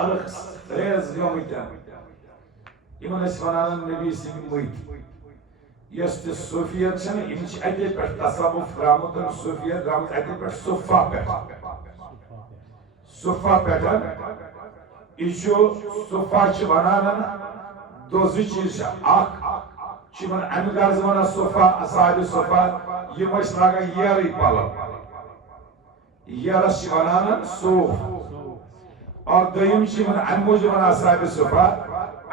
الگ ریز گمتن یمن اس ونان نبی سند مت یس تہ صوفیت چھن یم چھ اتے پٹھ تصوف درامت صوفیت درامت اتے پٹھ صفا پٹھ صفا پٹھ یہ صفا چھ ونان دو زٕ چیز اخ چمن امہ غرض ونان صفا اصحاب صفا یم اس لاگان یری پلو یرس چھ ونان صوف اور دویم چمن امہ موجود ونان اصحاب صفا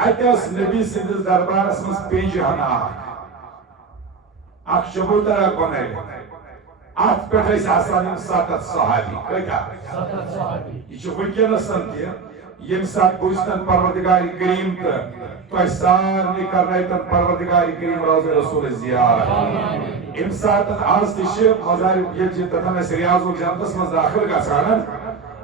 اتہ اس نبی سندس دربارس مز پینج ہنا اخ چبوترا بنائی ات پہ آسان ستت صحابی کتا یہ ونکسن یم سات بوزتن پروردگار کریم تو سارے کرن پروردگار کریم روز رسول زیارت یم سات آز تہ مزار تتن ریاض الجنتس مز داخل گھان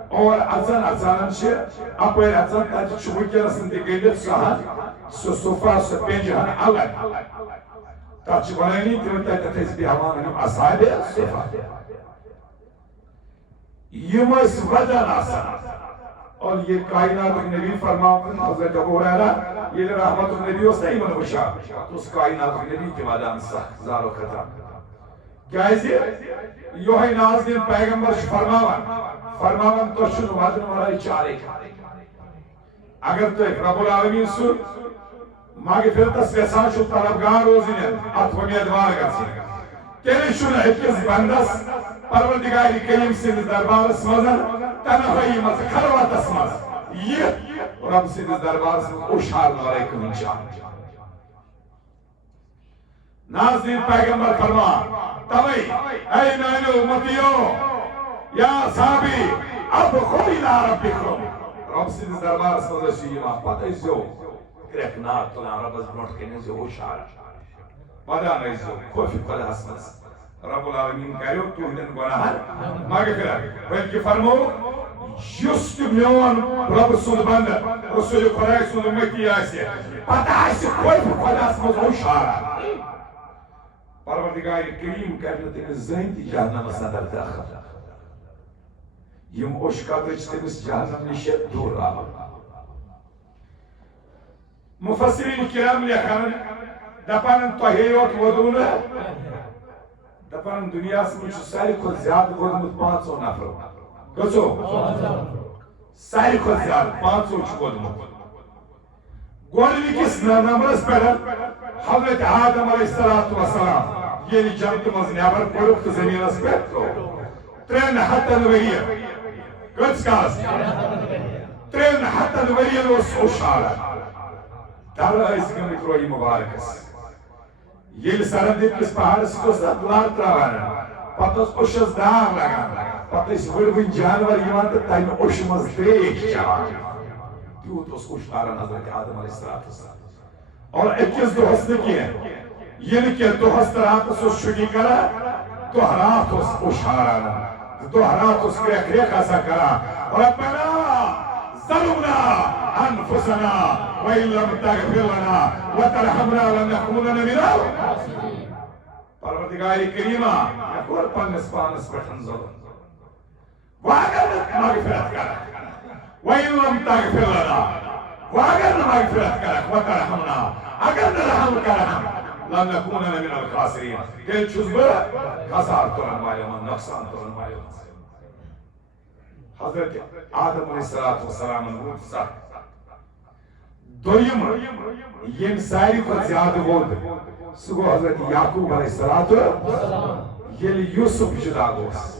اور اچان اچان اپر اچان تک ونکسن تہ گنڈت سہ صفا سہ پینج ہن الگ تک بنانی تم تتس بیہوان اصحاب صفا یم ودان آسان اور یہ کائنات نبی فرمان حضرت ابو ہریرہ یہ رحمت النبی اس نہیں من وشا اس کائنات نبی کے ودان سخت زار و خطر کیازِ یہ نازنین پیغمبر فرماوان تو شن ودن ورائے چارے اگر تو رب العالمین سو مغفرتس یژھان چھو طلبگار روزن ات امیدوار گژھن تیلہِ چھُنہٕ أکِس بندس پروردگار کریم سٕنٛدِس دربارس منٛز تنہٲیی منٛز خلوتس منٛز یہِ رب سٕنٛدِس دربارس منٛز اُشارنہٕ ورٲے کٕہٕنۍ جان ناظریٖن پیغمبر فرمان توے اے میانیو اُمتیو یا صحابی ادخلوا الی ربکم رب سٕنٛدِس دربارس منٛز ٲسِو یِوان پتہٕ ٲسۍزیو کرٛٮ۪کھ ناد تُلان رۄبس برونٛٹھ کَنۍ ٲسۍزیو ہُشار ودان ٲسۍزیو خوفہِ خۄداہس منٛز رب العالمین کریو تہندین گناہن مغفرت بلکہ فرمو یس تہ میون رب سند بند رسول خدا سند امتی آسہ پتہ آسہ خوف خداس مز ہشار پروردگار کریم کرن تمس زہن تہ جہنمس اندر داخل یم اوش قطر تمس جہنم نش دور آو مفسرین کرام لیکھان دپان تۄہے یوت وودو نہٕ دپان دنیا مجھ ساری کھت زیادہ وودمت 500 نفر گژھو ساری کھت زیادہ 500 وودمت گۄڈنِکِس نمبرس پٮ۪ٹھ حضرت آدم علیہ السلام ییٚلہِ جنت منٛز نٮ۪بر کوٚرُکھ تہٕ زٔمیٖنس پٮ۪ٹھ ترٛوو 300 ؤرین کۭتِس کالس 300 ؤرین اوس اُشارا در ٲسۍ گٔمٕتۍ رویہِ مُبارکس ییٚلہِ سرندِب کِس پہاڑس اوس تتھ لر تراوان پتہٕ اوس اوٚشس داغ لگان پتہٕ ٲسۍ ؤڑۍ ؤڑۍ جانور یِوان تہٕ تمہِ اوٚشہِ منٛز تریش چٮ۪وان تیوٗت اوس اُشاران حضرت آدم علیہ السلام اور أکِس دۄہس نہٕ کینٛہہ ییٚلہِ کینٛہہ دۄہس تہٕ راتس اوس چھُٹی کران دۄہ راتھ اوس اُشاران دۄہ راتھ اوس کرٛٮ۪کھ کرٛٮ۪کھ آسان کران ربنا ظلمنا انفسنا وإن لم تغفر لنا وترحمنا لنكونن من الخاسرين پروردگار کریمہ مےٚ کوٚر پننس پانس پٮ۪ٹھ ظلم وۄنۍ اگر نہٕ مغفرت کرکھ وإن لم تغفر لنا وۄنۍ اگر نہٕ مغفرت کرکھ وترحمنا اگر نہٕ رحم کرکھ لنكونن من الخاسرين تیٚلہِ چھُس بہٕ خسارٕ تُلن والٮ۪ن منٛز نۄقصان تُلن والٮ۪ن منٛز حضرت آدم علیہ السلام روٗد سخ دویم یم ساری کھۄتہٕ زیادٕ ووٚد سُہ گوٚو حضرت یعقوب علیہ السلام ییٚلہِ یوٗسف جُدا گوس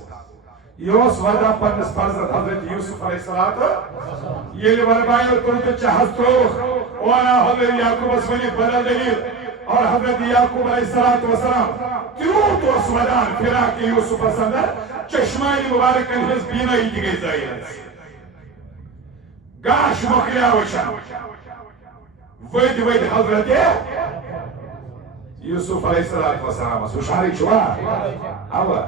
یہِ اوس ودان پننِس فرزند حضرت یوٗسف علیہ السلام ییٚلہِ وربایو تُل تہٕ چہس ترٛووُکھ اورٕ آو حضرت یعقوبس ؤنِتھ بدل دلیٖل اور حضرت یعقوب علیہ السلام تیوٗت اوس ودان فراق یوٗسفس اندر چشمانہِ مُبارکن ہٕنٛز بیٖنٲیی تہِ گٔے ظٲہِر گاش مۄکلیو وٕچھان ؤدۍ ؤدۍ حضرت یوٗسف علیہ السلام ہُشارٕے چھُوا اوا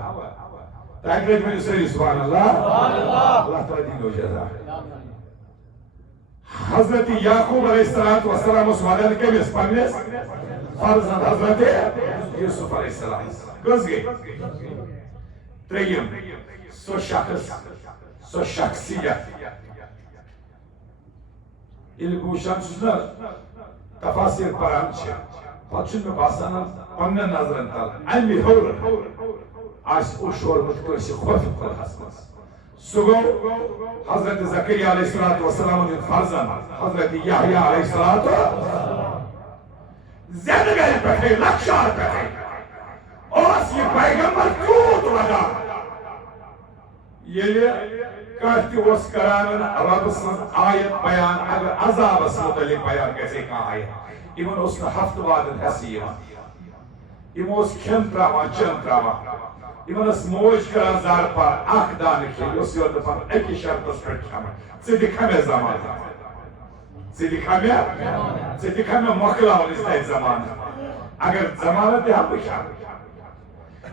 تَتہِ لٔگۍ ؤنِو سٲری سبحان اللہ اللہ تعالیٰ دِیِنو جزا حضرت یعقوب علیہ السلام اوس ودان کٔمِس پننِس فرزند حضرت یوٗسف علیہ السلام کٔژ گٔے ترٛیٚیِم سۄ شخص سۄ شخصیت ilguşan süzler tafasir parançı. Paçın basana panna nazarın tal. Almi hor. As o şor mutkırışı khofif kol hasmas. Sugo Hazreti Zakariya aleyhissalatu vesselam'ın farzan Hazreti Yahya aleyhissalatu زندگی پہ لکشار پہ اس یہ پیغمبر کیوں لگا یہ کہتی اس کران رب سن آیت بیان اگر عذاب متعلق بیان کیسے کہا ہے ایمن اس نے ہفت وعدن حسی ایمن اس کھن تراوان چن تراوان ایمن اس موج کران زار پر اخ دان کھیلی اس یورد پر ایکی شرط اس پر کھامن سیدھی کھمے زمان Sedi kame mokla ol istay zamanı. Agar zamanı de yapmışam.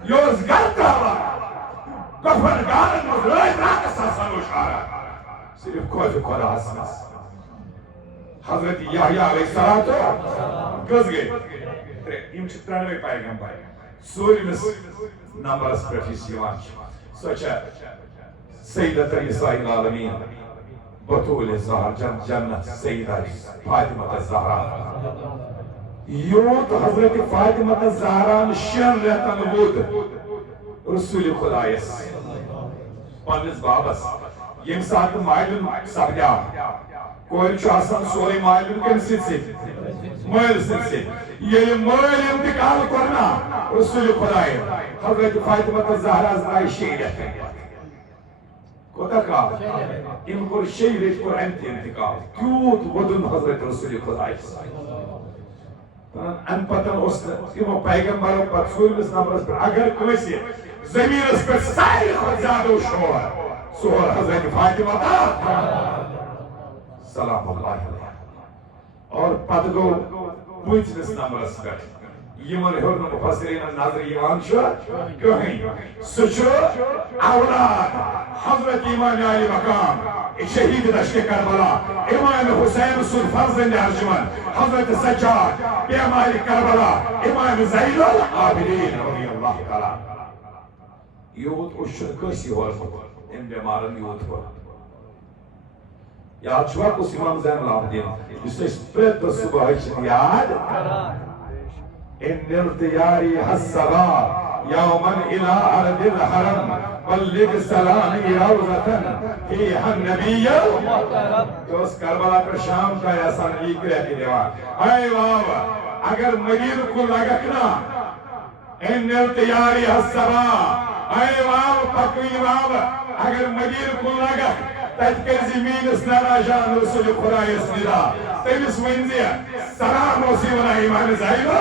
Yoz gartava. Kofan garın mızrayı bırakı sasan uşara. Sirif koydu kola asmaz. Hazreti Yahya aleyhissalatu kızgı. İm çıtranı peygamber. Surimiz numbers profisyon. Soça Seyyidat-ı İsa'il Alamin. بطول الزهر جنت سیدہ فاطمہ الزہرا یوت حضرت فاطمہ الزہرا شن رہتن بود رسول خدایس پنس بابس M سات مائلن سبجا کوئی چاسن sorry مائلن کن سی مائل سی یہ مائل انتقال کرنا رسول خدای حضرت فاطمہ الزہرا زرائی شیرت کوتا کہا ان کو شیرت کو انتقال کیوت ودن حضرت رسول خدای ان پتن اس امو پیغمبر پر سورمس نمبرس پر اگر کوئی زمین اس پر سائر خود زیادہ شوہر حضرت فاطمہ سلام اللہ علیہ اور پت گو پوچھنس نمبرس پر یمن ہرن مفسرین نظر ایمان شو کہیں سچو اولاد حضرت امام علی مقام شہید دشت کربلا امام حسین سن فرزند ارجمن حضرت سجاد پیامبر کربلا امام زین العابدین رضی اللہ تعالی یوت اشن کسی ہورمت ان بیمارن یوت ہو یاد چھوا کس امام زین العابدین جس نے پریت صبح یاد ان ارتیاری حسبا یومن الى عرد الحرم بلغ سلامی روزتن فیہا النبی تو اس کربلا پر شام کا ایسا نبی کرے کی دیوار اے بابا اگر مدین کو لگکنا ان ارتیاری حسبا اے بابا پکوی بابا اگر مدین کو لگک تذکر زمین اسنانا جان رسول خدای اسندا تیمیس منزیا سلام وسیونا ایمان زائلو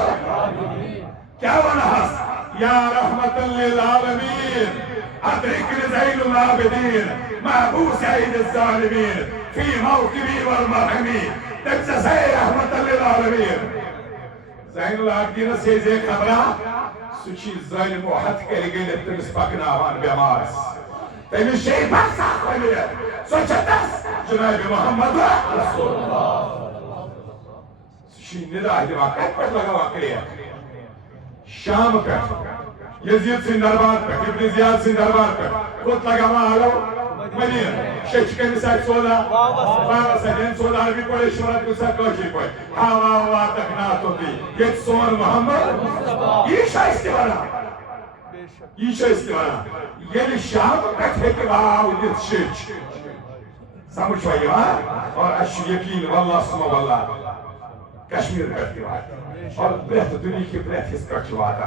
کیا ونحس یا رحمت للعالمین ادرکن زین العابدین محبوس عید الظالمین فی موقبی والمرحمی تبسا سی رحمت للعالمین زین العابدین سے زی خبرہ سچی ظالم و حد کری گئی تیمیس پاکنا آوان بیمارس تیمیس شیئی پاکسا خولی سوچتس جناب محمد رسول اللہ سچی ندا ہے واقع پر لگا واقعی ہے شام پر یزید سن دربار پر ابن زیاد سن دربار پر خود لگا مالو مدین شیچکے مساک سودا بابا سجن سودا عربی پڑے شورت کو سر کوشی پڑے ہوا ہوا تک ناتو دی یہ سون محمد یہ شایستی والا یہ شایستی والا یہ شام کٹھے کے باو یہ شیچ سمجھ پائی اور اشو یقین واللہ سمو واللہ کشمیر کرتی بات اور بہت دنیا کی بہت حس کرتی بات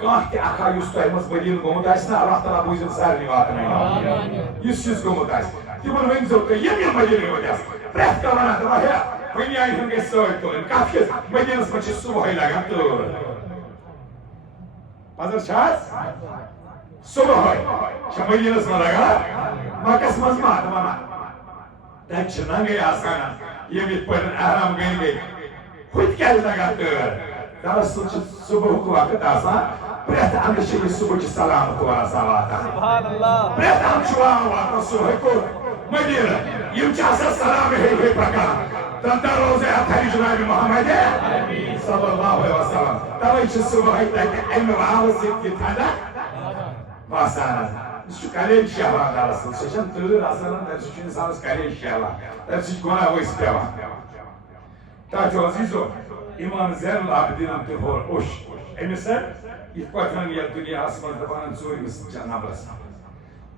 کہاں کہ اکھا یوس تو ایمز مدین گومت آئیسنا اللہ تعالیٰ بوزن سارنی بات نہیں یوس چیز گومت آئیسنا تیمون ونزو کہ یہ مدین گومت آئیسنا بہت کروانا دوا ہے ونی آئی ہنگے سوئی تو ان کافی مدین اس مچے صبح ہی لگا تو پازر شاز صبح ہوئی شا مدین اس میں لگا مکس مزمات مانا تیچ ننگے آسانا یہ بھی پڑھن احرام گئی گئی خود کیا لگا تو درست صبح کو وقت آسان پریت ہمیشہ یہ صبح کی سلام کو آسان سبحان اللہ پریت ہم شوا ہوا تو صبح کو مدینہ یہ چاسا سلام ہے یہ پکا تنتا روزے اتھاری جناب محمد صلی اللہ علیہ وسلم تبایی چه صبح ہے تاکہ علم و عوض کی تھا واسانا Şu kaleyi şehvan arasın. Seçen tığır aslanın dersi için insanız kaleyi şehvan. Dersi gona o istevan. Taço azizo. İmam Zeynel Abidin'in tühor oş. Emisar İfkatan ya dünya asmazda bana zorimiz Cenab-ı Aslan.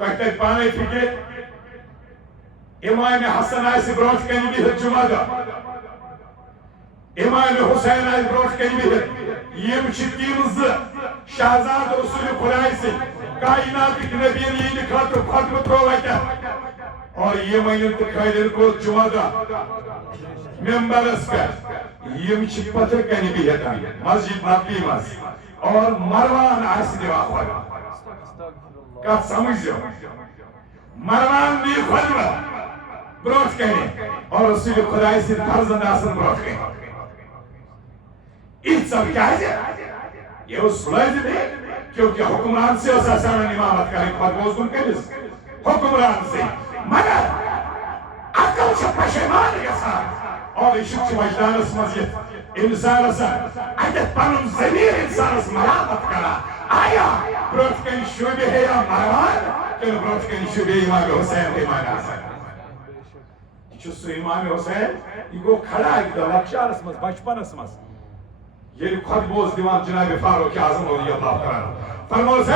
تک پانے فکر امام حسن آئیسی بروٹ کنی بھی ہے جمعہ دا امام حسین آئیسی بروٹ کنی بھی ہے یم چکیمز شہزاد رسول خدای سے کائنات کی نبی نے خاطر ختم پروائیتا اور یہ مہین تکھائیدر کو جمعہ دا ممبر اس کا یم چک پتر کنی بھی ہے مسجد نبی مز اور مروان آئیسی دیوا خواہ کات سمجھو مروان بھی خلوہ بروٹ کہنے اور رسول خدای سے فرزند آسن بروٹ کہنے ایت سب کیا ہے یہ اس سلائد دے کیونکہ حکمران سے اس آسان امامت کریں خود بوزدن کہنیس حکمران سے مگر عقل سے پشیمان کے ساتھ اور اشک سے وجدان اس مزید انسان اسا اگر پانم زمیر انسان اس ملامت کرا آیا بروٹ کنی شعبی ہے یا مروان کہ بروٹ کنی شعبی امام حسین کے معنی آسان چسو امام حسین یہ گو کھڑا ہے کہ لکشار اسمس بچپن اسمس یہ خود بوز دیوان جناب فاروق اعظم رضی اللہ تعالیٰ فرمول سے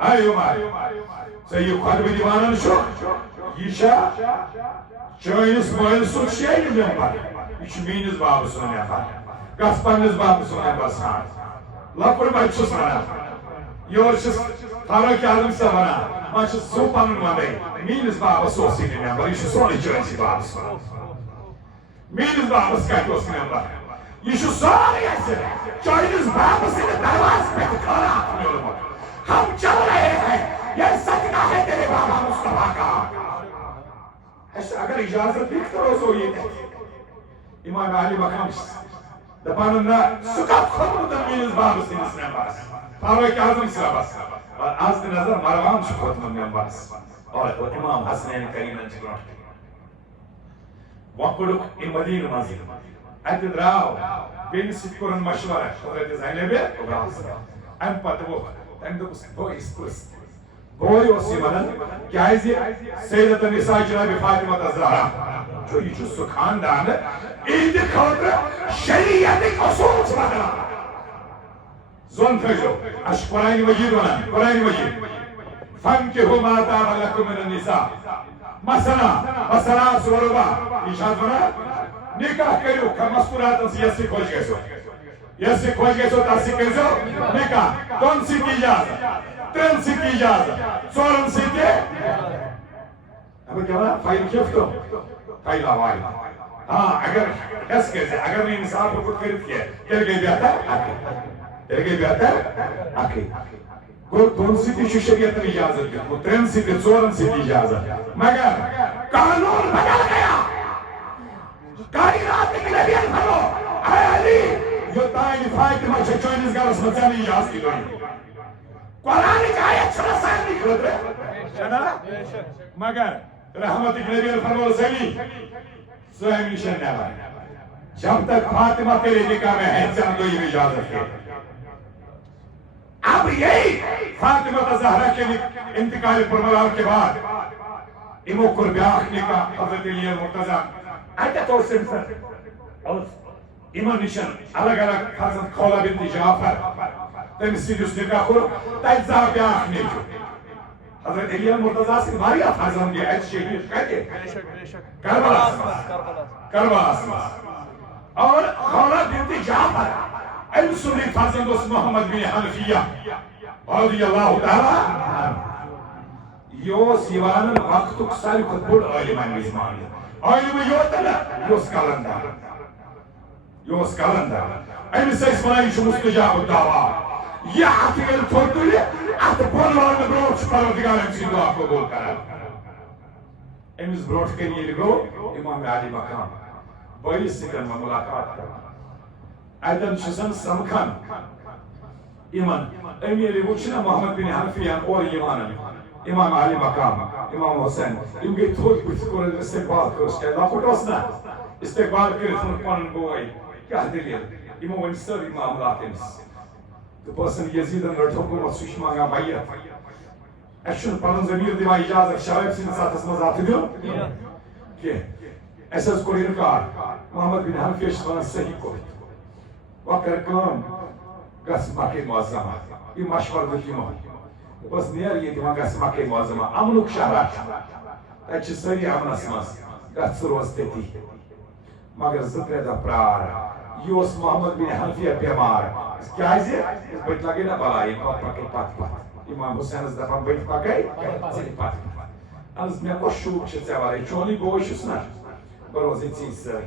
اے عمر سے یہ خود بھی دیوانن شو یہ شاہ چوئنس موئنس سن شیئی ممبر یہ مینس باب سننے پر گس پنس باب سننے پر سان لپر بچس ونا یور چھس فاروق اعظم سے ونا ما چھس سو پنن وندے مینس باب سوسی ممبر یہ سونی چوئنسی باب سن مینس باب سکایتوس ممبر یہ سوری ایسے چوئنس باب سن درواز پہ کھانا ہم چل رہے ہیں یہ صدقہ ہے تیرے بابا مصطفیٰ کا اگر اجازت دیکھ تو روزو یہ کہتی امام علی مقام دپاننا سکت خطر تنمینز باب سنس نمبرس فاروق اعظم سر بس اور آز دی نظر مروان شو خطر نمبرس اور امام حسنین کریم انجگران وقلق امدین مزید ایت دراو بین سکرن مشورہ حضرت زینبی ام پتو ام دوست بویس کرست بوی اسی منن کیازی سیدت النساء جناب فاطمہ الزہرا جو یہ جو خاندان عید خاطر شریعت اصول بدلا زون تھجو اش قرآن مجید ونا قرآن مجید فانکحوا ما طاب لکم من النساء مثلا وثلاث ورباع اشارت ونا نکاح کریو کہ مستورات سے یسی خوش گیسو تاسی کرزو نکاح دون سی کی اجازت ترن سی کی اجازت سورن سی کی اب کیا بنا فائل کیفتو فائل آوائی ہاں اگر ایس کیسے اگر میں انسان کو خود کرد کیا تیر گئی بیاتا آکے گو دون سی کی شریعت اجازت کی ترن سی کی سورن سی کی اجازت مگر قانون بدل گیا کائنات کی نبی انفرو اے علی یہ تائین فائدہ مجھے چوئنس گا رسمت جانی اجازت کی دوئی قرآن کی آیت چھنا سائن نکلت رہے چھنا مگر رحمت کی نبی فرمول سیلی سوہم نشن نیبا جب تک فاطمہ تیرے نکاح میں ہے چند دوئی اجازت ہے اب یہی فاطمہ زہرا کے انتقال پرملال کے بعد امو قربیاخ نکاح حضرت علی المرتضی آیتا تو سنسر امام نشان الگ الگ فرزند خولا بنت جعفر تمہیں سیدیوس نکاح کرو تاید زہر بیاخ نیچو حضرت علی المرتضی سے ماریا فرزند یہ ایچ شہید کہتے کربلا اسماس اور خولا بنت جعفر انسولی فرزند اس محمد بن حنفیہ رضی اللہ تعالی یوس یوان وقت ساری خود بڑھ علمان وزمان علم یوتنا یوس کلندر ایم سیس منائی شو مستجاب الدعوات یہ ہاتھ گل تھوڑ تلی ات بولوان بروٹ پروردگار امسی دعا قبول کرا امس بروٹ کن یہ گو امام علی مقام بائیس سکن میں ملاقات کرا ایدن چیزن سمکھن ایمان امیری وچنا محمد بن حنفیان اور ایمان امام علی مقام امام حسین ام گئی تھوڑ کچھ کرن استقبال کرس کہ لاکھوٹ اسنا استقبال کرن پانن بوئی کیا دلیل امام ون سر معاملات امس تو پرسن یزیدن رٹھو کو سوش مانگا بیعت اشن پانن ضمیر دیما اجازت شعب سن ساتھ اسمز آتی دیو کہ ایسا اس کو انکار محمد بن حنفی اشتوان صحیح کو وکر کام گس مکہ معظمہ یہ مشور دکی مو بس نیر یہ دیما گس مکہ معظمہ امنک شہرات تچ سری امنس مس گس روز تیتی مگر زتر دا پرار یہ اس محمد بن حنفی بیمار کیا ہے اس بیت لگے نا بلائی پات امام حسین اس دفعہ بیت پاکے پات از میں کو شوق چھتے والے چونی گوش اسنا بروزی چیز سر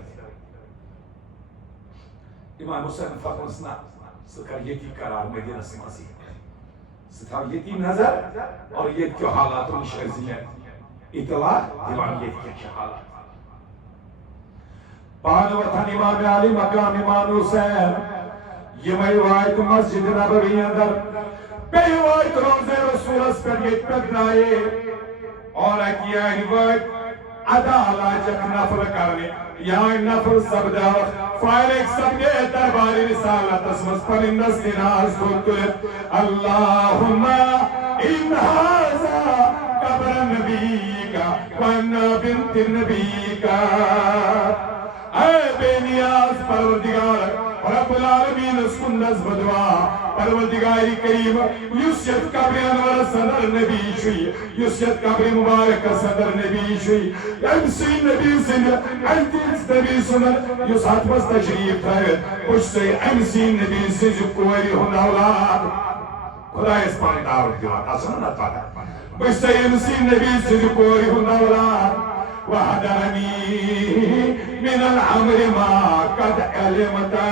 امام حسین فقر اسنا سکر یتی قرار مدینہ سماسی ستاو یتی نظر اور یت کیو حالات و شرزیت اطلاع دیوان یت کیا حالات پان وطن امام علی مقام امام حسین یہ میں روایت مسجد نبوی اندر بے روایت روزے رسول اس پر یہ پکرائے اور اکیا روایت عدالہ جک نفر کرنے یہاں نفر سبدہ فائل ایک سبدے دربار رسالت اسمس پر اندس دناز دھوتلت اللہم ان حازا قبر نبی کا وانا بنت نبی کا اے بے نیاز پروردگار رب العالمین اس کو نظم دعا پروردگاری کریم یوسیت قبر انور صدر نبی شوی یوسیت قبر مبارک صدر نبی شوی امسی نبی سن انتیز نبی سنن یوس حتمس تشریف ہے کچھ سے امسی نبی سن کوئی ہن اولاد خدا اس پر دعوت دیوات آسان نہ پاتا کچھ سے امسی نبی سن کوئی ہن اولاد وحدانی من العمر ما قد علمتا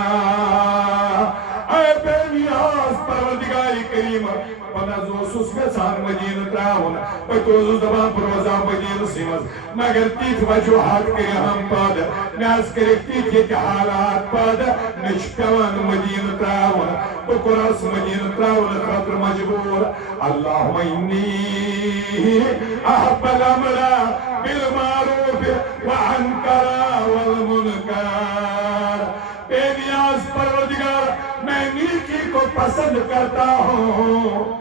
اے بے نیاز پروردگاری کریم پنازو سسگسان مدین تراؤن پتوزو زبان پروزا مدین سیمز مگر تیت وجوہات کرے ہم پاد نیاز کرے تیت یہ حالات پاد نشکوان مدین تراؤن پکراس مدین تراؤن خطر مجبور اللہم انی احب الامرہ بالمعروف وعنکرہ والمنکر بے نیاز پروردگار میں نیکی کو پسند کرتا ہوں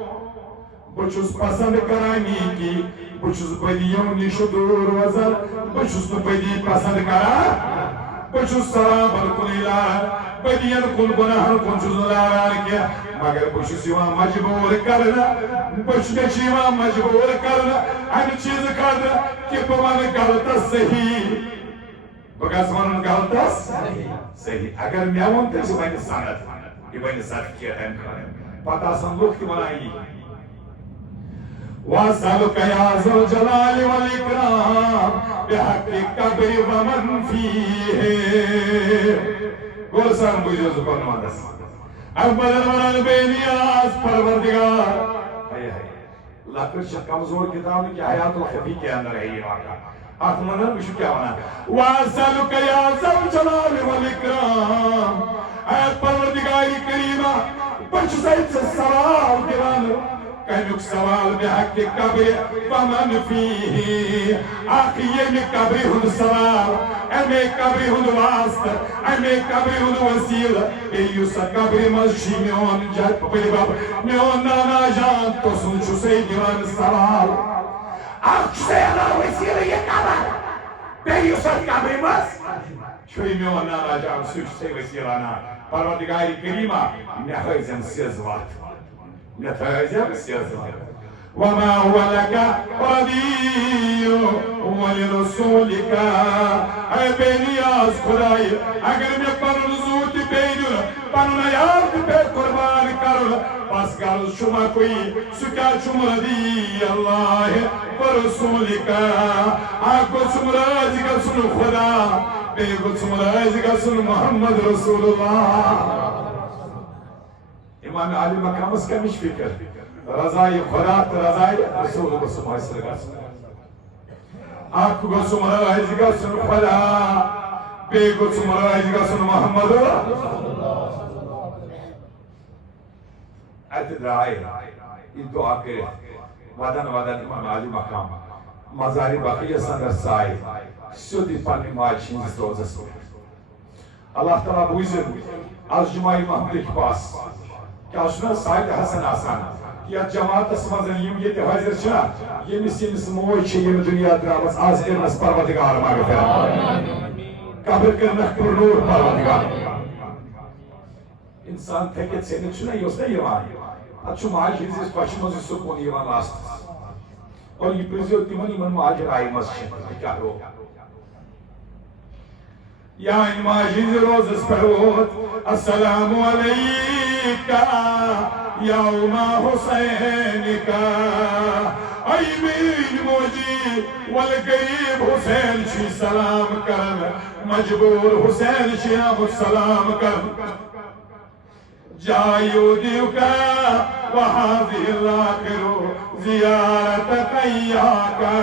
بچوس پسند کرانی کی بچوس بدیوں نشو دور وزر بچوس بدی پسند کرا بچوس سلام بلکن الار بدین کن گناہ کن چوز لارار کیا مگر بچوس یوان مجبور کرنا بچوس یوان مجبور کرنا ہم چیز کرنا کہ بمان غلطہ صحیح بگاس مانن غلطہ صحیح اگر میاون تیسے بین سانت یہ بین سانت کیا ہے پتا سن لوگ تی منائی وَاسَلُكَ يَا ذَا الْجَلَالِ وَالْإِكْرَامِ بِحَقِّ قَبْرِ وَمَنْ فِيهِ گول سان بجھو زبان ماندس اب بدل وران بے نیاز پروردگار لاکر شاہ کمزور کتاب کی حیات الخفی کے اندر ہے یہ واقعہ آخر منہ مشو کیا ہونا وَاسَلُكَ يَا ذَا الْجَلَالِ وَالْإِكْرَامِ اے پروردگاری کریمہ بچ سید سے سوال دیوان کہنک سوال بحق قبر ومن فیہ آخی یہ قبر ہن سوال امی قبر ہن واسط امی قبر ہن وسیل ایوسا قبر مزشی میون جات پپلی باب میون نانا جان تو سن چو سے دیوان سوال آخ سے اللہ وسیل یہ قبر ایوسا قبر مز چوئی میون نانا جان سوچ سے وسیلانا پروردگاری کریمہ نحیزن سیزوات نتائجم سیازم وما هو لك ردی ولرسولك اے بے نیاز خدای اگر میں پرن زود بیدر پرن یاد پہ قربان کرل پس گل شما کوئی سکا چم ردی اللہ ورسولك آگو چم راضی کا سن خدا بے گو چم راضی کا سن محمد رسول اللہ امام علی مقامس کمش فکر رضای خدا تو رضای رسول گسم حاصل گسم آنکھ گسم راز گسم خدا بے گسم راز گسم محمد اتدرائی یہ دعا کرے ودن امام علی مقام مزاری بقیہ سندر سائی سیودی پانی ماج ہندس روزس اللہ تعالیٰ بوزن از جماعی محمد کے پاس کیا شنا سائد حسن آسان یا جماعت اسمازن یم یہ حاضر شنا یمس موج چھ یم دنیا درامس آز کرنس پروردگار مغفرت قبر کرنک پر نور پروردگار انسان تھکت سینت چھنا یہ اس نے یوان اچھو ماج ہنزیس پچھ مزی سکون یوان لاست اور یہ پریزیو تیمن یمن ماج رائی مسجد کیا رو یا ماجد روز اسپرود السلام علیکہ یوم حسین کا ای مین موجی والقریب حسین شی سلام کرن مجبور حسین شی آمد سلام کرن جایو دیو کا وحاضی الآخر زیارت قیاکا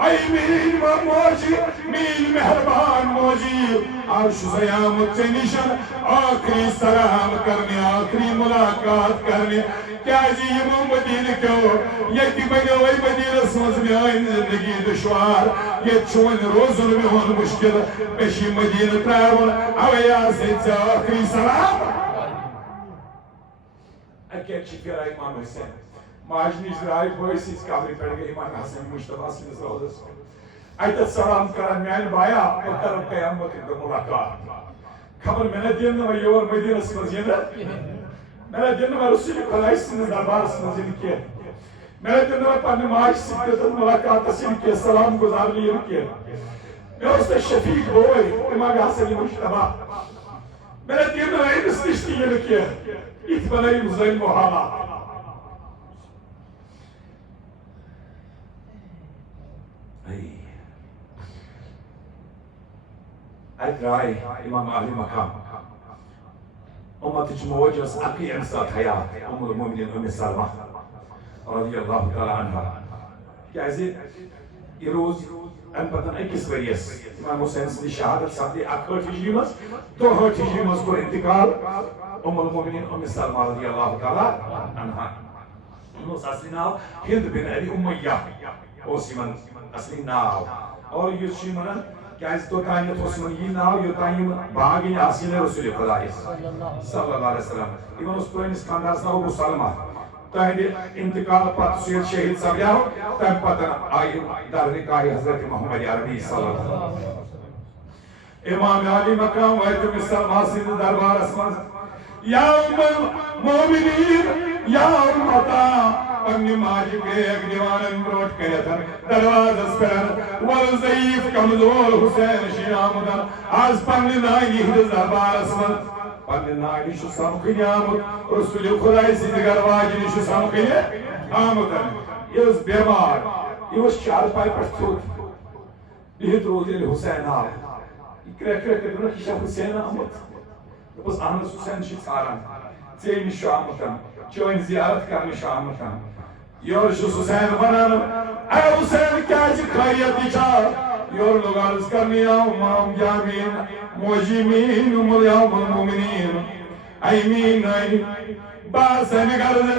ای مین موجی مین مہربان موجی عرش زیامت سے نشن آخری سلام کرنے آخری ملاقات کرنے کیا جی یہ مدینہ کیوں یہ تی بگوئی مدینہ سمجھ میں آئین زندگی دشوار یہ چون روزن میں ہون مشکل پیشی مدینہ تراؤن اویا سے آخری سلام اکیل چکر آئی امام حسین ماجنی جرائی بوئیسی اس کابری پڑ گئی امام حسین مشتبہ سے نزرودس ایتت سلام کرن میان بایا اور کرم قیامت اندر ملاقات خبر میں نے دین نو یور مدینہ سمجھینا میں نے دین نو رسول خدای سن دربار سمجھین کیا میں نے دین نو پانے ماج سکت ملاقات سن کے سلام گزار لیے کیا میں اس نے شفیق ہوئے امام حسین مشتبہ میں نے دین نو ایمس نشتی یہ کیا اتبنائی مزین محالا ادرائی امام علی مقام امت موجز اقی امسات حیات ام المومنین ام سلمہ رضی اللہ تعالی عنہ کیازی یہ روز ام پتن اکس وریس امام حسین صلی شہادت ساتھ اکھٹ ہجری مز دو ہٹ ہجری مز کو انتقال ام المومنین ام سلمہ رضی اللہ تعالی عنہ انہوں اصلی ناو ہند بن علی امیہ اوسی من اصلی ناو اور یہ شیمنن کیا اس تو تائیت حسن یہ ناو یہ تائیم باغی آسین رسول خدا صلی اللہ علیہ وسلم ایمان اس پرین اس خانداز ناو ابو سلمہ تاہید انتقال پات سید شہید سبیاو تاہم پتن آئی در نکاہ حضرت محمد عربی صلی اللہ علیہ وسلم امام علی مقام ویتم سلمہ سید دربار اسمان یا ام المومنین یا امتا پنی ماجی کے ایک دیوانن بروٹ کرے تھا درواز اسپرن والضعیف کمزور حسین شیامدن آز پنی نائی ہدز دربار اسمن پنی نائی شو سمخنی آمد رسول خدای سیدگر واجنی شو سمخنی آمدن یہ اس بیمار یہ اس چار پائی پر تھوٹ بہت روزی حسین آمد کرے کرنا کشا حسین آمد بس احمد حسین شی سارن تیمی شو آمدن چوین زیارت کرنی شو آمدن یور شو حسین بنان اے حسین کیا جی خیریتی چاہ یور لوگ عرض کرنی امام جامین موجیمین املیوم المومنین ایمین ایمین باس ہے نگرد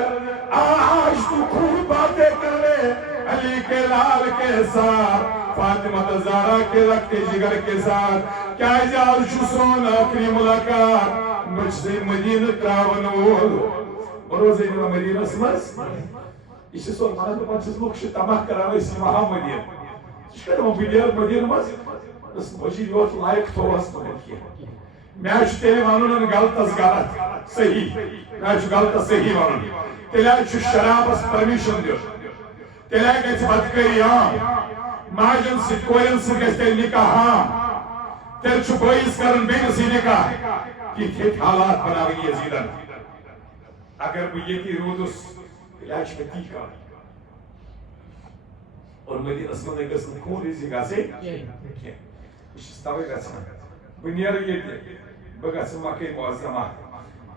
آج تو خوب باتیں کر لے علی کے لال کے ساتھ فاطمہ زہرا کے رکھتے جگر کے ساتھ کیا جال شو سون آخری ملاقات مجھ سے مدینہ تراونول بروز اینا مدینہ سمس اسی سور مانا تو پانچ لوگ شی تماہ کرانا اسی مہا مدینہ شکر ہم بیدیار مدینہ مز اس مجید وقت لائق تو اس مدینہ کیا میں آج تیرے مانونا غلط از غلط صحیح میں آج غلط از صحیح مانونا تیلے آج شراب اس پرمیشن دیو تیلے آج بدکری ماجن سے کوئن سے گشتے نکاح تیل چھو بائیس کرن بین سی نکاح کی تھیت حالات بناوی یزیدن اگر وہ یہ کی رودس علاج میں تیکا اور مدینہ اسمان نے قسم کون ریزی گا سے اس استاوی گا سنا بنیار یہ بگا سما کے معظمہ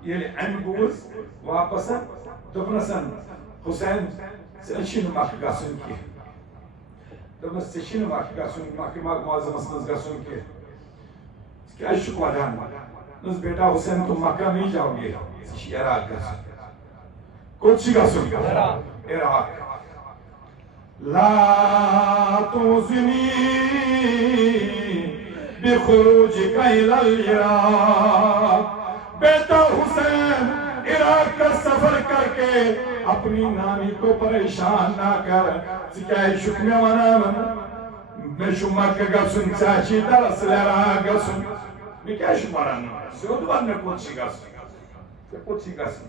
ییٚلہِ اَمہِ بوٗز واپس دوٚپنَسَن حُسین ژےٚ چھی نہٕ مکہٕ گژھُن کینٛہہ دوٚپنَس ژےٚ چھی نہٕ مکہٕ گژھُن مکہ معظمَس منٛز گژھُن کینٛہہ ژٕ کیٛازِ چھُکھ وَدان دوٚپنَس بیٹا حُسین تم مکہ نہیں جاؤ گے ژےٚ چھی عراق گژھُن کوٚت چھُے گژھُن عراق لا توزنی بخروجك إلى العراق بیٹا حسین عراق کا سفر کر کے اپنی نانی کو پریشان نہ کر ژٕ کیٛازِ چھُکھ مےٚ وَنان مےٚ چھُ مکہ گژھُن ژےٚ چھُے دراصل عراق گژھُن مےٚ کیٛازِ چھُکھ وَنان سیوٚد وَن مےٚ کوٚت چھُے گژھُن ژےٚ کوٚت چھُے گژھُن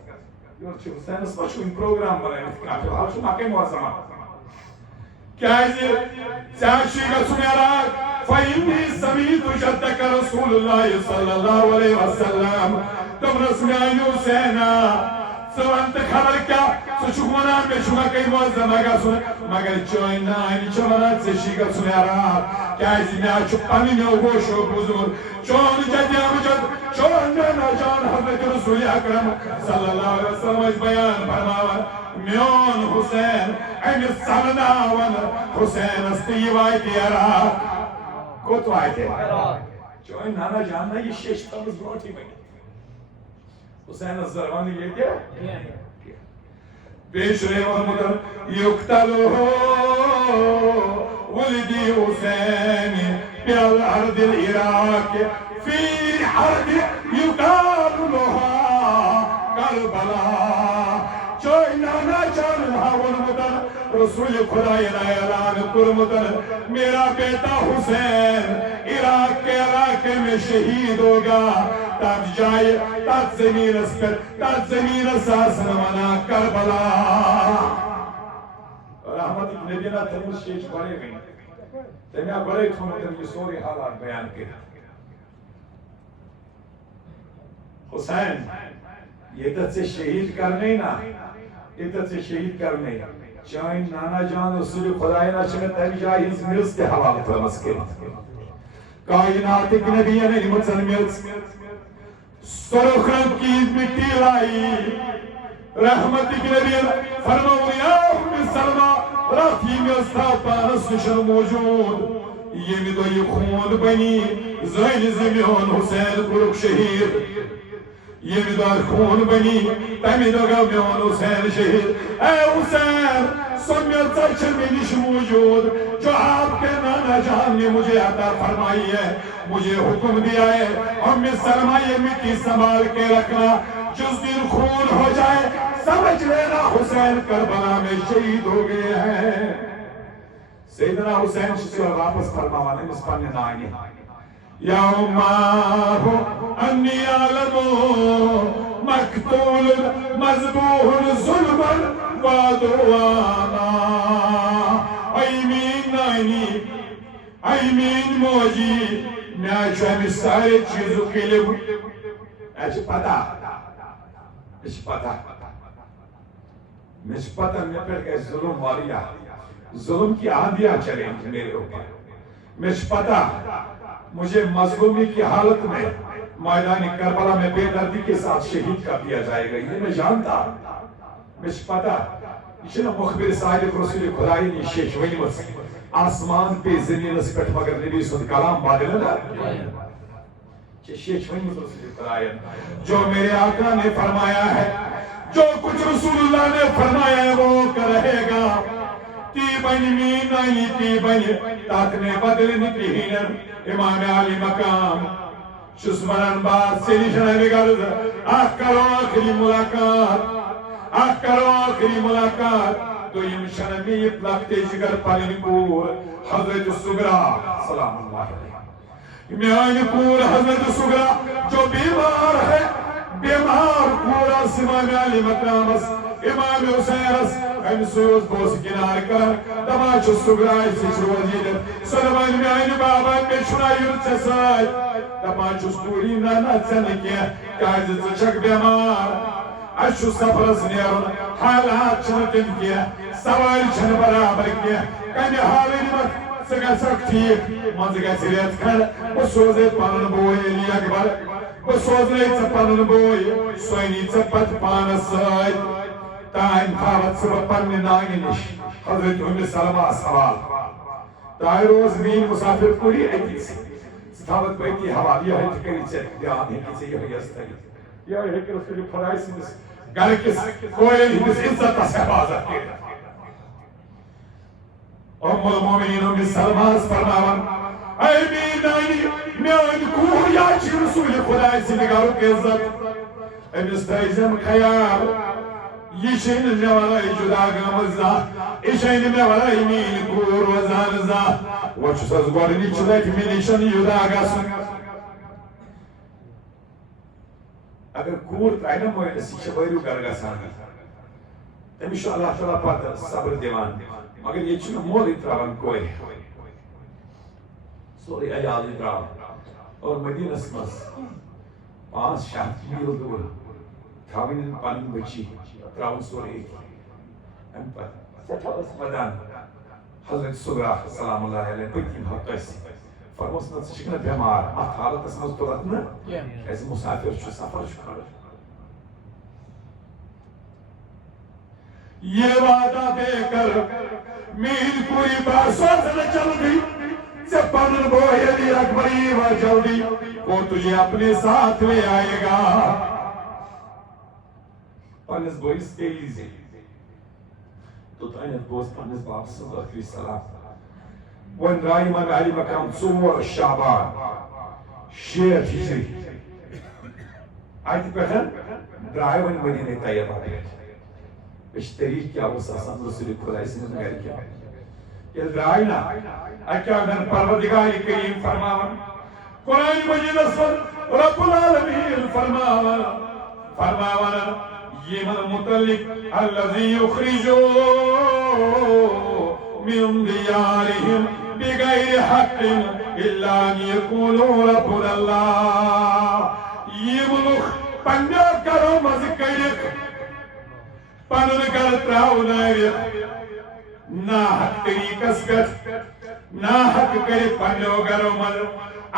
یورٕ چھُ حُسینَس ما چھُ وٕنہِ پروگرام بنٲوِتھ کانٛہہ فِلحال چھُ مکے معظمہ کیٛازِ ژےٚ چھُے گژھُن عراق فإني سمعت جدك رسول الله صلى الله عليه وسلم دوٚپنَس میٛانہِ حُسینا ژٕ وَن تہٕ خبر کیٛاہ ژٕ چھُکھ وَنان مےٚ چھُ مکے معظمہ گژھُن مگر چٲنۍ نانۍ چھِ وَنان ژےٚ چھُے گژھُن عراق کیٛازِ مےٚ چھُ پنٛنیو گوشو بوٗزمُت چون جدِ امجد چون نانا جان حضرت رسول اکرم صلی اللہ علیہ وسلم ٲسۍ بیان فرماوان میون حُسین أمِس ژلناوان حُسینس تہٕ یہِ واتہِ عراق کوٚت واتہِ چٲنۍ نانا جان نہ یہِ شیٚش تھٲومٕژ برونٛٹھٕے ؤنِتھ حُسینس زرون ییٚتہِ بیٚیہِ چھُ ووٚنمُت یُقتل ولدی حُسین بالارض العراق فی ارض یقال لها کربلا چٲنۍ نانا جانن ہا ووٚنمُت رسول خدایَن اعلان کوٚرمُت میرا بیٹا حسین عراق کے علاقے میں شہید ہوگا تب جائے تب زمینس پر تب زمینس آسن ونا کربلا رحمت نبینا تھومس شیش بڑے گئی تمیا بڑے تھومت یہ سوری حالات بیان کر حسین یہ تو سے شہید کرنے نا یہ تو سے شہید کرنے چٲنۍ نانا جان رسول خداینا چھِ مےٚ تَمہِ جایہِ ہٕنٛز میٚژ تہِ حوالہٕ تھٲومٕژ کٔرِتھ کائناتٕکۍ نبیَن أنۍمٕژ میٚژ سرخرم کی مٹی لائی رحمتٕکۍ نبیَن فرمووُن یا اُمہِ سلمہ راتھ یہِ میٚژ تھاو پانس نِش موجوٗد ییٚمہِ دۄہ یہِ خوٗن بنی زٲنہِ زِ میون حُسین کوٚرُکھ شہیٖد ییٚمہِ دۄہ خوٗن بنی تَمہِ دۄہ گوٚو میون حُسین شہیٖد اے حُسین سۄ میٚژ چھِ مےٚ نِش موجوٗد جو آپ کے نانا جان نے مجھے عطا فرمائی ہے مجھے حکم دیا ہے ام سلمہ یہ مٹی سنبھال کے رکھنا جس دن خون ہو جائے سمجھ لینا حسین کربلا میں شہید ہو گئے ہیں سیدنا حسین سے واپس فرماوان ہے اس پانے نائنی یا اماہ انی عالم مقتول مذبوح ظلما وعدوانا ایمین نائنی ایمین موجی میں چھو ہمیں سارے چیزوں کے لئے ایچھ پتا مجھ پتا میں پر کہ ظلم والیا ظلم کی آندیاں چلیں میرے اوپر مجھ پتا مجھے مظلومی کی حالت میں میدان کربلا میں بے دردی کے ساتھ شہید کر دیا جائے گا یہ میں جانتا مجھ پتا یہ مخبر صادق رسول خدای نے شیش ونیمت آسمان پہ زمین اس پہ مگر نبی صد کلام بادل نہ شیش ونیمت رسول خدای جو میرے آقا نے فرمایا ہے جو کچھ رسول اللہ نے فرمایا ہے وہ کر رہے گا تی بنی مینانی تی بنی تاکنے بدل نکلین امام علی مقام شسمران بات سیلی شنہی گرد آخ کرو آخری ملاقات تو یم شنہی اطلاق تیجگر پالین پور حضرت سگرا سلام اللہ علیہ میانی پور حضرت سگرا جو بیمار ہے بیمار پورا امام علی مقامس امام حسینس ام سوز بوس کنار کر دماچ سگرائی سچ وزید سلمان میانی بابا میچنا یرچ سائی دماچ سپوری نانا چنکیہ کاجز چک بیمار اچھو سفرس نیرون حالات چنکن کیا سوال چن برابر کیا کمی حالی مت سگا سک ٹھیک منزگا سریت کھڑ وہ سوزے پانن بوئی علی اکبر بسوزنے پنن بوئی سوئنی پت پانس سید تائن تھاوت سب پنن نانی نش حضرت ام سلمہ سوال تائن روز مین مسافر کوری ایتیس ستاوت بیتی حوال یہ ہے تکری چیت دیان ہے کسی یہ یستگی یہ ہے کہ رسول خدای سنس گھر کس کوئی ہندس عزت سے حفاظت کی ام المومنین ام سلمہ فرماون اے مینانی میان کوہ یا چی رسول خدای سے نگارو کی عزت امس تیزم خیال یہ شین میں ورائی جدا گامزا یہ شین میں ورائی مین کور وزانزا وچ سز گوڑنی چلک منیشن جدا گاسن اگر کور تائنا موین سیچے بیرو گرگا سانا تمیشو اللہ تعالیٰ پاتا صبر دیوان مگر یہ چنو مول اتراوان کوئی سوری ایال اتراوان اور مدینہ سمس 5 شاہد میل دور تھاوین پانن بچی تراون سوری ام پر سٹھاوس مدان حضرت صغرا سلام اللہ علیہ پکیم حقیس فرموس نت شکن بیمار ات حالت اسمز دولت نا ایسے مسافر چھو سفر چھو کھڑا یہ وعدہ دے کر مین کوئی باسوز نہ چل دی سے پنن بوئی علی اکبری و جلدی وہ تجھے اپنے ساتھ میں آئے گا پنس بوئیس تیزی تو تائنت بوز پنس باپ صلی اللہ علیہ وسلم وان رائی من علی مقام ژور شعبان 6 ہجری آیت پہن درائے ون مدینہ طیبہ پیٹ اس طریق کیا وہ ساسان رسول خدای سے نگر کیا یہ درائے نا اکیا گن پروردگار کریم فرماون قرآن مجید اسفر رب العالمین فرماون یہ من متعلق الذی یخرجو من دیارهم بغیر حق الا ان یکونوا ربنا اللہ یہ ملک پنجا کرو مذکرک پنن کر تراؤ نائرک نا حق طریقس پت نا حق کری پنجو کرو مل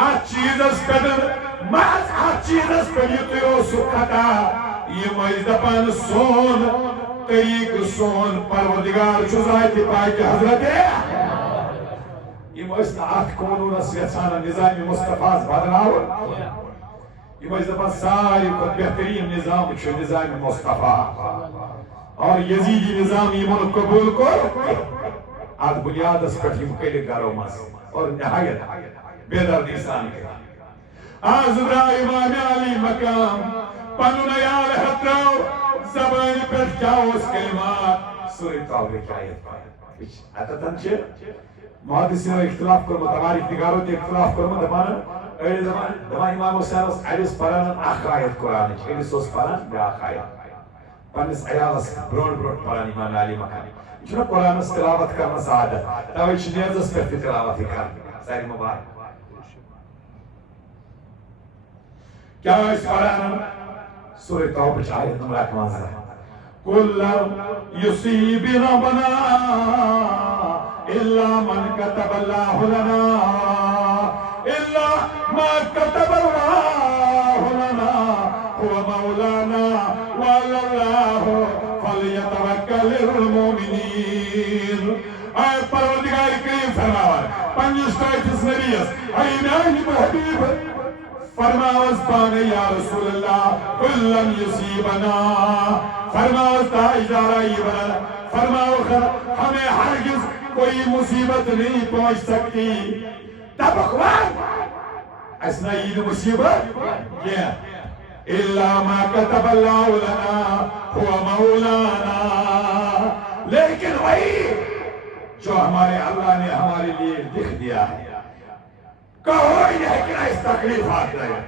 آج چیز اس پتن محض آج چیز اس پر یتیو سکھتا یہ مجد پان سون طریق سون پروردگار چوزائیت پاک حضرت یہ مجد آت کونون سیسانا نظام مصطفیٰ بدناو یہ مجد پان ساری خود بہترین نظام چھو نظام مصطفیٰ اور یزیدی نظام یہ ملک قبول کو آت بنیاد اس پر ہم کلی گارو ماس اور نہایت بیدر نیسان کے آزدہ امام علی مقام پنو نیال حتراو زبان پر کیاو اس کلمات سوری توبہ کی آیت پایا آتا تنچے محادثین اختلاف کرمو تمہاری نگارو تے اختلاف کرمو دمانا ایلی دمان امام حسین اس علیس پران آخ آیت قرآن ایلی سوس پران بے آخ آیت پنس ایالس برون برون پران امام علی مکانی چونہ قرآن اس تلاوت کرنا سعادت تاوی چنیز اس پر تلاوت کرنا ساری مبارک کیا اس قرآن سورة توبة آية نمبر 11 قل لن يصيبنا بنا إلا من كتب الله لنا إلا ما كتب الله لنا هو مولانا وعلى الله فليتوكل المؤمنين آية پروردگار کریم فرماوار پنجش تایتس نبیس ایمانی محبیب فرماوز پانے یا رسول اللہ قل لن یصیبنا فرماوز تا اجارہ ایبنا فرماوز ہمیں ہرگز کوئی مصیبت نہیں پہنچ سکتی تب اخوان اسنا عید مصیبت یہ إلا ما كتب الله لنا هو مولانا لیکن وہی جو ہمارے اللہ نے ہمارے لیے لکھ دیا ہے کہو یہ کہ اس تکلیفات رہے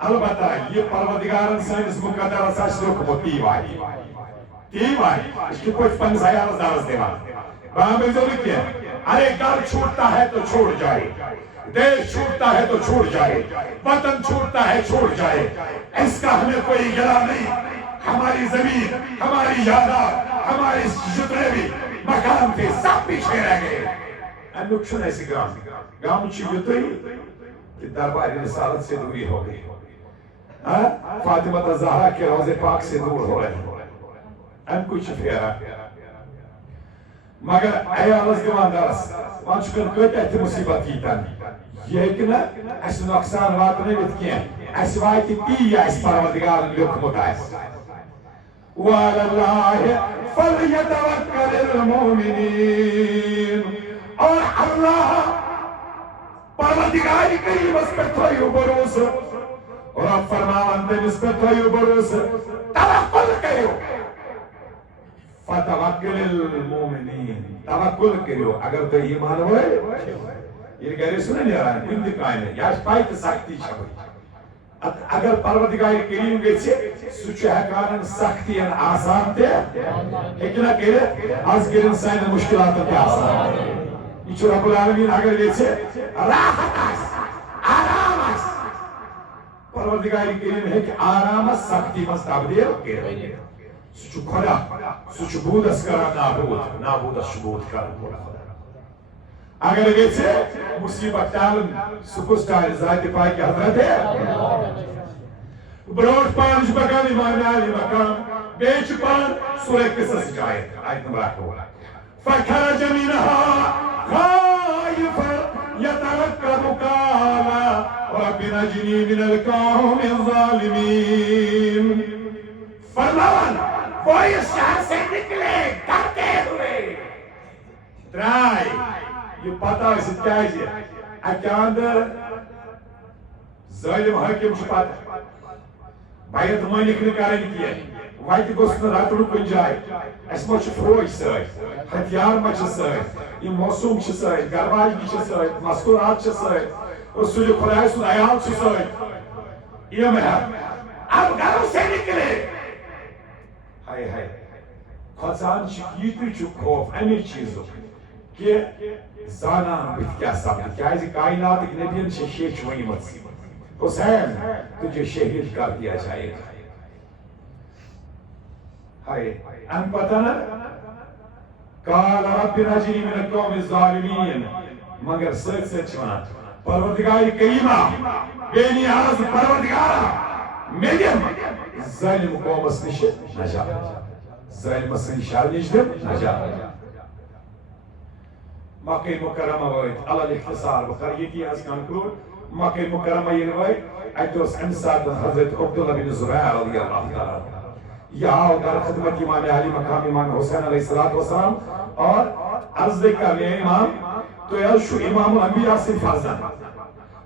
البتہ یہ پروردگارن سائنس مقدر اساس رکھو تیوائی اس کی کچھ پنس حیال دارس دیوان باہم ضرور کیا ارے گھر چھوٹتا ہے تو چھوڑ جائے دیش چھوٹتا ہے تو چھوڑ جائے وطن چھوٹتا ہے چھوڑ جائے اس کا ہمیں کوئی گرا نہیں ہماری زمین ہماری یادات ہماری جتنے بھی مقام تھے سب پیچھے رہ گئے انوک چھن ایسی گام چی یوتوئی کہ درباری رسالت سے دوری ہو گئی فاطمہ زہرا کے روضے پاک سے دور ہو رہے ہیں ان کچھ پھیرا مگر عیالس دِوان درس وان چکن کۭتیاہ تہِ مصیبت ییٖتن یہ ہیٚکہِ نہٕ اَسہِ نۄقصان واتنٲوِتھ کینٛہہ اَسہِ واتہِ تی اَسہِ پروردگارن لیوٚکھمُت آسہِ وعلى الله فليتوكل المؤمنين اور اللہ پروردگار کریم اس پر تھوئیو بھروسہ اور اب فرماوان تمس پر تھوئیو بھروسہ توکل کرو فتوکل المؤمنین توکل کرو اگر تو ایمان ہوئے یہ گھر سنے نیران کن تہ کامہ یہ پائی سختی چھوئی اگر پروردگار کریم گژھِ سُہ چھُ ہٮ۪کان سختین آسان تہِ ہیٚکہِ نا کٔرِتھ آز کٔرِن سانٮ۪ن مُشکِلاتن تہِ آسان یہِ چھُ رب العالمیٖن اگر یژھِ راحت آسہِ آرام آسہِ پروردگار کریم ہیٚکہِ آرامس سختی منٛز تبدیل کٔرِتھ سُہ چھُ خۄدا سُہ چھُ بوٗدس کران نابوٗد نابوٗدس چھُ بوٗد کران اگر گژھِ مصیبت ٹالن سُہ کُس ٹالہِ ذاتِ پاکہِ حضرت برونٛٹھ پان چھُ پکان امام علی مقام بیٚیہِ چھُ پران سورہ قصص چھ آیت نمبر 8 فخرج منها خائفا يترقب قال رب نجني من القوم الظالمين فرمان وہ اس شہر سے نکلے ڈرتے ہوئے درائے یہ پتہ ٲسِتھ کیازِ اَکہِ اندر ظٲلِم حٲکِم چھُ پتہ بیعت مٲنِکھ نہٕ کَرٕنۍ کینٛہہ وَتہِ گوٚژھ نہٕ رَٹُن کُنہِ جایہِ اَسہِ ما چھُ فوج سۭتۍ ہتھیار ما چھِ سۭتۍ یِم موسوٗم چھِ سۭتۍ گرواجنہِ چھِ سۭتۍ مستوٗرات چھِ سۭتۍ رسوٗلِ خۄداے سُنٛد عیال چھُ سۭتۍ یِم ہٮ۪تھ اب گرو سے نکلے ہاے ہاے کھۄژان چھِ ییٖتہِ چھُ خوف اَمے چیٖزُک کہ زانان بُتھِ کیٛاہ سپدِ کیٛازِ کائناتٕکۍ نبیَن چھِ شیچھ ؤنمٕژ حسین تجھے شہید کر دیا جائے گا ہائے ان پتہ نا قال رب نجنی من القوم الظالمین مگر سچ سچ ونان پروردگار کریمہ بے نیاز پروردگارا میدم ظالم قومس نش نجات ظالم سن شر نش دم نجات مکہ مکرمہ وایت علی الاختصار بخار یہ از کنکلوڈ مکہ مکرمہ یہ وایت اتوس امساد حضرت عبداللہ بن زبیر رضی اللہ تعالی یہ آؤ در خدمت امام علی مقام امام حسین علیہ السلام اور عرض کرنے امام تو یہ شو امام الانبیاء سے فرزن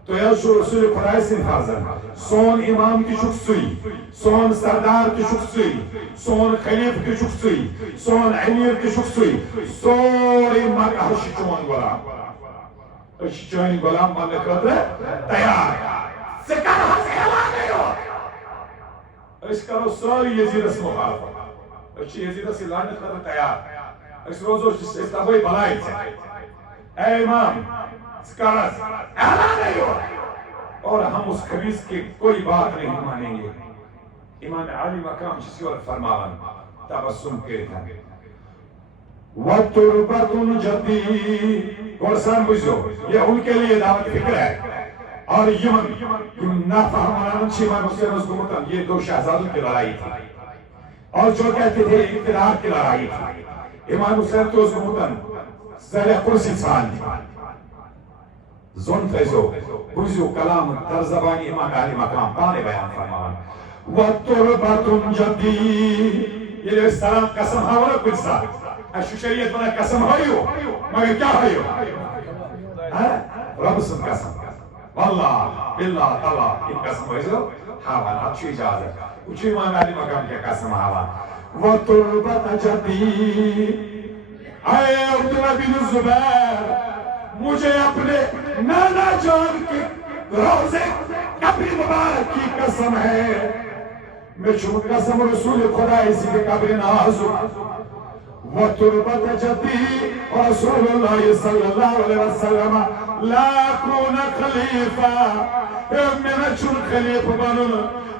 تو یہ شو رسول خدای سے فرزن سون امام کی شک سوئی سون سردار کی شک سوئی سون خلیف کی شک سوئی سون امیر کی شک سوئی سوری مکہ چون غلام اش چون غلام من خاطر تیار سکر حس اعلان کرو اس کرو سوری یزید مخالفت اش یزید سے لعنت خاطر تیار اس روزو استبائی بلائی اے امام سکارس اعلان کرو اور ہم اس خبیث کی کوئی بات نہیں مانیں گے امام علی مقام جسی اور فرماوان تبسم کے تھا وَتُرْبَةٌ جَدِّي قرصان بجھو یہ ان کے لیے دعوت فکر ہے اور یم نافہمان شیمان حسین حسین یہ دو شہزادوں کی لڑائی تھی اور جو کہتے تھے اقتدار کی لڑائی تھی امام حسین تو حسین زرع قرصی سان زون تیزو بجھو کلام در زبانی امام علی مقام پانے بیان فرمان وَتُرْبَةٌ جَدِّي یہ سلام قسم ہاورا کچھ ساتھ اشو شریعت بنا قسم ہوئیو مگر کیا ہوئیو رب سن قسم واللہ باللہ تعالیٰ ان قسم ہوئیو حاوان اچھو اجازت اچھو امام علی مقام کے قسم حاوان وَتُرْبَةَ جَدِّي اے عبداللہ بن زبیر مجھے اپنے نانا جان کی روزے قبر مبارک کی قسم ہے میں چھو قسم رسول خدا اسی کے قبر نازو وَتُرْبَةَ جَدِّي رسول اللہ صلی اللہ علیہ وسلم لا کون خلیفہ میرا چون خلیف بنن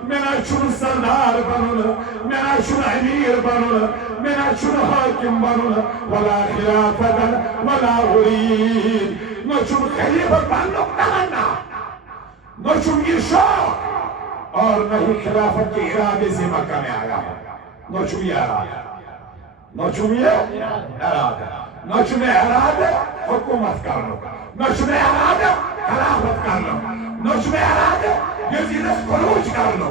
میرا چون سردار بنن میرا چون امیر بنن میرا چون حاکم بنن ولا خلافتا ولا ارید نو چون خلیف بنن تمنا نو چون ارشاد اور نہ ہی خلافت کے ارادے سے مکہ میں آیا ہے. نوچوی ارادہ نوچوی ارادہ حکومت کرنو نوچوی ارادہ خلافت کرنو نوچوی ارادہ یزیدس خروج کرنو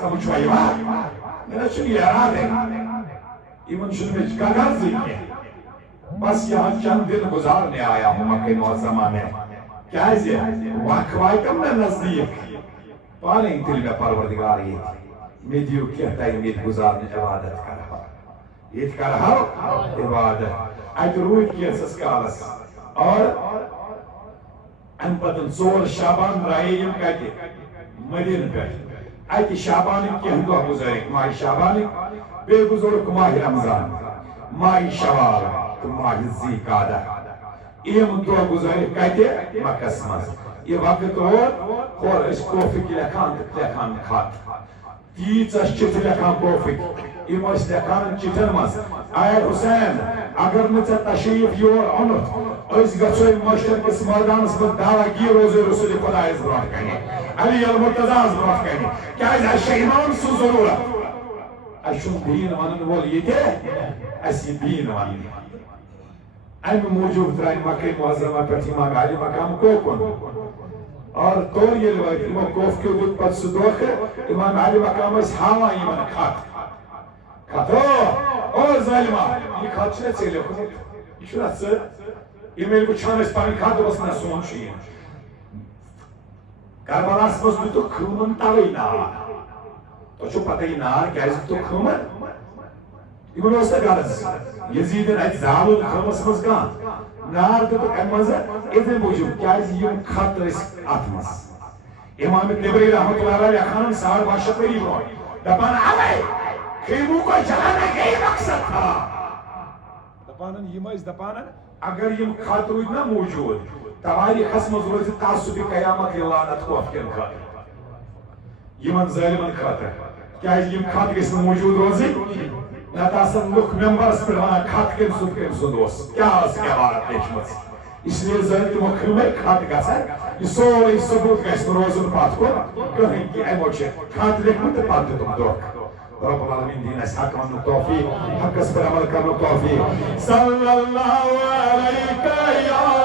سمجھوا یہ بات نوچوی ارادہ ایمن شنوچ کا غرضی ہے بس یہاں چند دن گزارنے آیا ہوں مکہ معظمہ میں کیا ہے یہ واقعی کم میں نزدیک پانے دل میں پروردگار یہ میں دیو کہتا ہے امید گزارنے عبادت کر رہا یہ کر رہا عبادت ایت روح کی اسس کالس اور ان پتن سور شابان رائیم کہتے مدین پر ایت شابان کی ہندو گزارک ماہ شابان بے گزارک ماہ رمضان ماہ شوال ماہ زیقادہ ایم دو گزارک کہتے مکس مز یہ وقت اور اس کوفی کی لکھان خط تیز چٹھ لکھان کوفی یم اس لکھان چٹھن مز اے حسین اگر نچہ تشریف یور اونت اس گچھوی مشتر کس میدانس مز دعوی کی روز رسول خدا از برات کرنی علی المرتضی از برات کرنی کیا اس شہیمان سو ضرورت اشون دین ونن وول یہ تے اسی دین ونن ایم موجود ترائن مکہ معظمہ پر امام علی مقام کوکن اور طور یہ لوگ امام کوف کے دود پر صدوق امام علی مقام اس ہاوا ایمان کھات او ظالمہ یہ کھات چھنے سے لے خود یہ چھنے سے یہ میرے کو چھان اس پانی کھات بس نہ سون چھئے کربلا سمجھ تو کھومن تاوی نار تو چھو پتہ ہی نار کیا اس تو کھومن یہ بنو اس کا غلط یزیدن ایت زالو خمس مزگان نار تو امازہ ادھر موجود کیا اس یہ خط اس آتمس امام تبری رحمت اللہ علیہ خانم سار باشت وری بروئی دبان آوے خیموں کو جلانا کے مقصد تھا دپانن یہ مائز دپانن اگر یہ خط روید نہ موجود تواریخ اسم روز تعصب قیامت لعنت کو افکن خط یہ من ظالمن خط ہے کیا یہ خط اس میں موجود روزی نتاسن لوک ممبرس پر وہاں خط کن سندوس کیا اس کے عبارت لیشمت اس لیے ظالم مخیم میں خط گسا یہ سوری ثبوت کا اس روزن پات کو کہیں کی ایموچے خط لکھمت پات تم دوک رب العالمین دین اس حق من توفیق حق اس پر عمل کرنا توفیق صلی اللہ علیہ یا